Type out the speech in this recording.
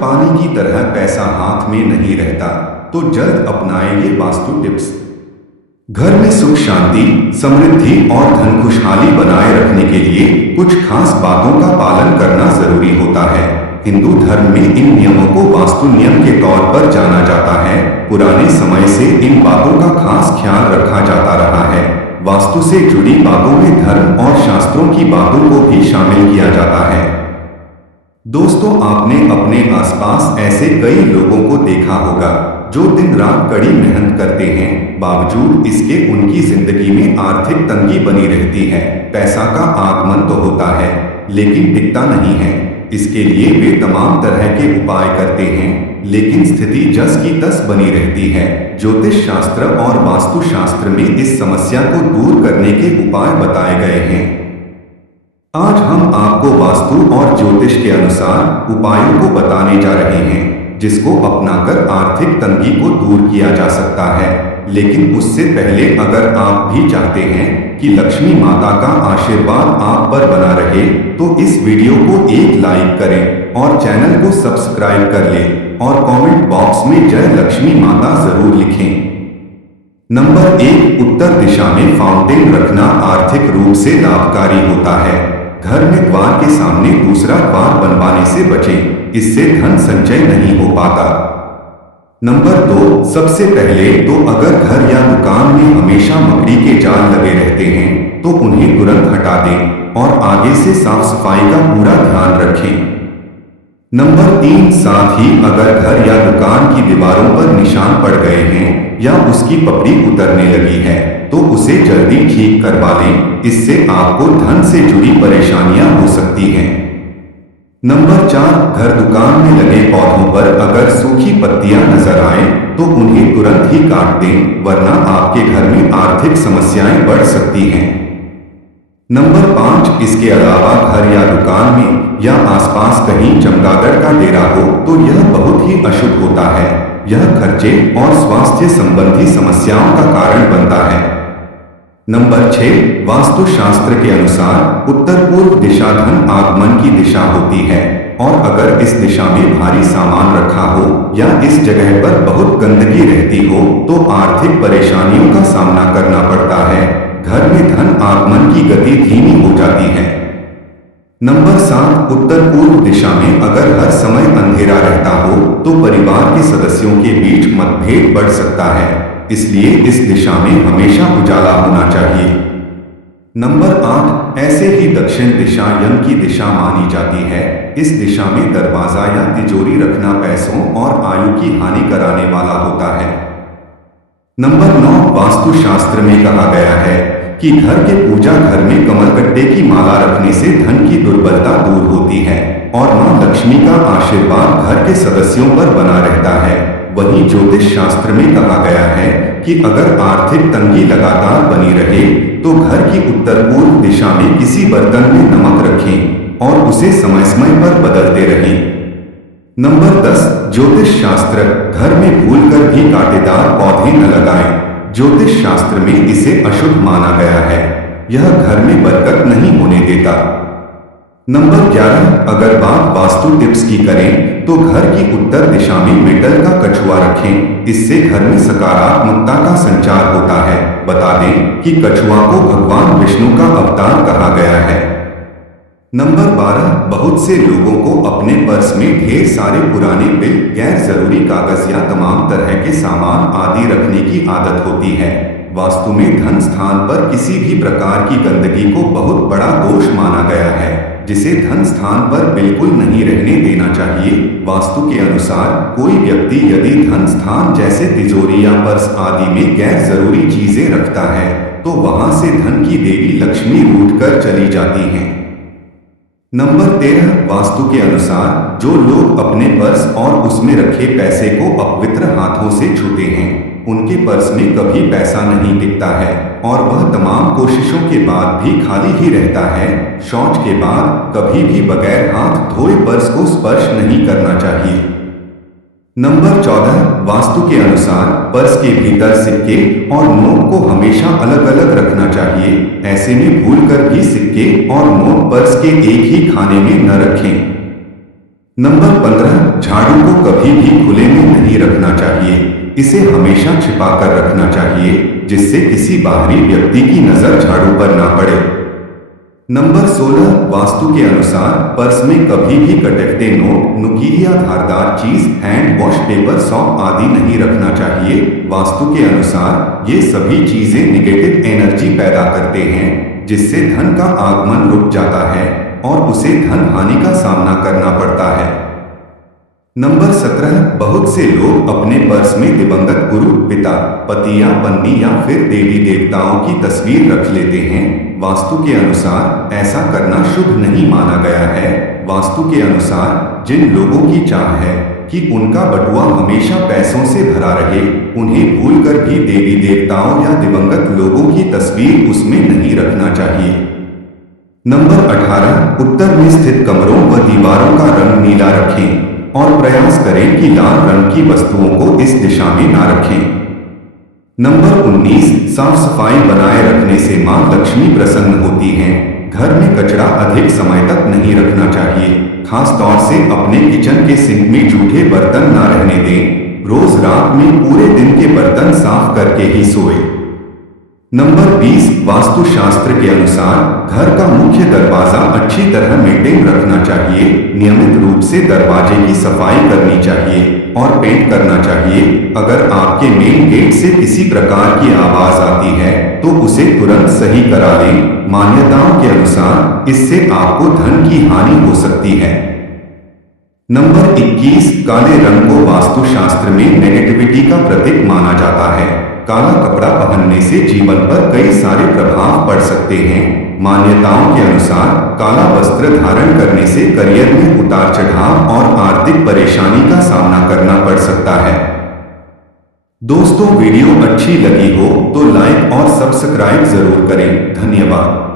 पानी की तरह पैसा हाथ में नहीं रहता, तो जल्द अपनाएं ये वास्तु टिप्स। घर में सुख शांति, समृद्धि और धन खुशहाली बनाए रखने के लिए कुछ खास बातों का पालन करना जरूरी होता है। हिंदू धर्म में इन नियमों को वास्तु नियम के तौर पर जाना जाता है। पुराने समय से इन बातों का खास ख्याल रखा जाता रहा है। वास्तु से जुड़ी बातों में धर्म और शास्त्रों की बातों को भी शामिल किया जाता है। दोस्तों, आपने अपने आसपास ऐसे कई लोगों को देखा होगा जो दिन रात कड़ी मेहनत करते हैं, बावजूद इसके उनकी जिंदगी में आर्थिक तंगी बनी रहती है। पैसा का आगमन तो होता है, लेकिन टिकता नहीं है। इसके लिए वे तमाम तरह के उपाय करते हैं, लेकिन स्थिति जस की तस बनी रहती है। ज्योतिष शास्त्र और वास्तु शास्त्र में इस समस्या को दूर करने के उपाय बताए गए हैं। आज हम आपको वास्तु और ज्योतिष के अनुसार उपायों को बताने जा रहे हैं, जिसको अपनाकर आर्थिक तंगी को दूर किया जा सकता है। लेकिन उससे पहले अगर आप भी चाहते हैं कि लक्ष्मी माता का आशीर्वाद आप पर बना रहे, तो इस वीडियो को एक लाइक करें और चैनल को सब्सक्राइब कर लें और कमेंट बॉक्स में जय लक्ष्मी माता जरूर लिखें। नंबर 1, उत्तर दिशा में फाउंटेन रखना आर्थिक रूप से लाभकारी होता है। घर में द्वार के सामने दूसरा द्वार बनवाने से बचें, इससे धन संचय नहीं हो पाता। नंबर 2, सबसे पहले तो अगर घर या दुकान में हमेशा मकड़ी के जाल लगे रहते हैं, तो उन्हें तुरंत हटा दें और आगे से साफ सफाई का पूरा ध्यान रखें। नंबर 3, साथ ही अगर घर या दुकान की दीवारों पर निशान पड़ गए हैं या उसकी पपड़ी उतरने लगी है, तो उसे जल्दी ठीक करवा लें, इससे आपको धन से जुड़ी परेशानियां हो सकती हैं। नंबर 4, घर दुकान में लगे पौधों पर अगर सूखी पत्तियां नजर आए, तो उन्हें तुरंत ही काट दें, वरना आपके घर में आर्थिक समस्याएं बढ़ सकती हैं। नंबर 5, इसके अलावा घर या दुकान में या आसपास कहीं चमगादड़ का डेरा हो, तो यह बहुत ही अशुभ होता है। यह खर्चे और स्वास्थ्य संबंधी समस्याओं का कारण बनता है। नंबर 6, वास्तु शास्त्र के अनुसार उत्तर पूर्व दिशा धन आगमन की दिशा होती है, और अगर इस दिशा में भारी सामान रखा हो या इस जगह पर बहुत गंदगी रहती हो, तो आर्थिक परेशानियों का सामना करना पड़ता है। घर में धन आगमन की गति धीमी हो जाती है। नंबर 7, उत्तर पूर्व दिशा में अगर हर समय अंधेरा रहता हो, तो परिवार के सदस्यों के बीच मतभेद बढ़ सकता है, इसलिए इस दिशा में हमेशा उजाला होना चाहिए। नंबर 8, ऐसे ही दक्षिण दिशा यम की दिशा मानी जाती है। इस दिशा में दरवाजा या तिजोरी रखना पैसों और आयु की हानि कराने वाला होता है। नंबर 9, वास्तु शास्त्र में कहा गया है कि घर के पूजा घर में कमलकट्टे की माला रखने से धन की दुर्बलता दूर होती है और मां लक्ष्मी का आशीर्वाद घर के सदस्यों पर बना रहता है। वहीं ज्योतिष शास्त्र में कहा गया है कि अगर आर्थिक तंगी लगातार बनी रहे, तो घर की उत्तर पूर्व दिशा में किसी बर्तन में नमक रखें और उसे समय समय पर बदलते रहें। नंबर 10, ज्योतिष शास्त्र, घर में भूलकर भी कांटेदार पौधे न लगाएं। ज्योतिष शास्त्र में इसे अशुभ माना गया है। यह घर में बरकत नहीं होने देता। नंबर 11, अगर बात वास्तु टिप्स की करें, तो घर की उत्तर दिशा में मेटल का कछुआ रखें, इससे घर में सकारात्मकता का संचार होता है। बता दें कि कछुआ को भगवान विष्णु का अवतार कहा गया है। नंबर 12, बहुत से लोगों को अपने पर्स में ढेर सारे पुराने बिल, गैर जरूरी कागज या तमाम तरह के सामान आदि रखने की आदत होती है। वास्तु में धन स्थान पर किसी भी प्रकार की गंदगी को बहुत बड़ा दोष माना गया है, जिसे धन स्थान पर बिल्कुल नहीं रहने देना चाहिए। वास्तु के अनुसार कोई व्यक्ति यदि धन स्थान जैसे तिजोरी या पर्स आदि में गैर जरूरी चीजें रखता है, तो वहां से धन की देवी लक्ष्मी रूठकर चली जाती हैं। नंबर 13, वास्तु के अनुसार जो लोग अपने पर्स और उसमें रखे पैसे को अपवित्र हाथों से छूते हैं, उनके पर्स में कभी पैसा नहीं टिकता है और वह तमाम कोशिशों के बाद भी खाली ही रहता है। शौच के बाद कभी भी बगैर हाथ धोए पर्स को स्पर्श नहीं करना चाहिए। नंबर 14, वास्तु के अनुसार पर्स के भीतर सिक्के और नोट को हमेशा अलग अलग रखना चाहिए। ऐसे में भूलकर भी सिक्के और नोट पर्स के एक ही खाने में न रखें। नंबर 15, झाड़ू को कभी भी खुले में नहीं रखना चाहिए। इसे हमेशा छिपा कर रखना चाहिए जिससे किसी बाहरी व्यक्ति की नजर झाड़ू पर ना पड़े। नंबर 16 वास्तु के अनुसार पर्स में कभी भी कटकटे नोट, नुकीली या धारदार चीज, हैंड वॉश पेपर, सॉप आदि नहीं रखना चाहिए। वास्तु के अनुसार ये सभी चीजें निगेटिव एनर्जी पैदा करते हैं जिससे धन का आगमन रुक जाता है और उसे धन हानि का सामना करना पड़ता है। नंबर 17 बहुत से लोग अपने पर्स में दिवंगत गुरु, पिता, पति या पत्नी या फिर देवी देवताओं की तस्वीर रख लेते हैं। वास्तु के अनुसार ऐसा करना शुभ नहीं माना गया है। वास्तु के अनुसार जिन लोगों की चाह है कि उनका बटुआ हमेशा पैसों से भरा रहे, उन्हें भूलकर भी देवी देवताओं या दिवंगत लोगों की तस्वीर उसमें नहीं रखना चाहिए। नंबर 18 उत्तर में स्थित कमरों व दीवारों का रंग नीला रखें और प्रयास करें कि लाल रंग की वस्तुओं को इस दिशा में ना रखें। नंबर 19 साफ सफाई बनाए रखने से मां लक्ष्मी प्रसन्न होती हैं। घर में कचरा अधिक समय तक नहीं रखना चाहिए, खास तौर से अपने किचन के सिंक में जूठे बर्तन ना रहने दें। रोज रात में पूरे दिन के बर्तन साफ करके ही सोए। नंबर 20 वास्तुशास्त्र के अनुसार घर का मुख्य दरवाजा अच्छी तरह मेंटेन रखना चाहिए। नियमित रूप से दरवाजे की सफाई करनी चाहिए और पेंट करना चाहिए। अगर आपके मेन गेट से किसी प्रकार की आवाज आती है तो उसे तुरंत सही करा लें। मान्यताओं के अनुसार इससे आपको धन की हानि हो सकती है। नंबर 21 काले रंग को वास्तुशास्त्र में नेगेटिविटी का प्रतीक माना जाता है। काला कपड़ा पहनने से जीवन पर कई सारे प्रभाव पड़ सकते हैं। मान्यताओं के अनुसार काला वस्त्र धारण करने से करियर में उतार चढ़ाव और आर्थिक परेशानी का सामना करना पड़ सकता है। दोस्तों वीडियो अच्छी लगी हो तो लाइक और सब्सक्राइब जरूर करें। धन्यवाद।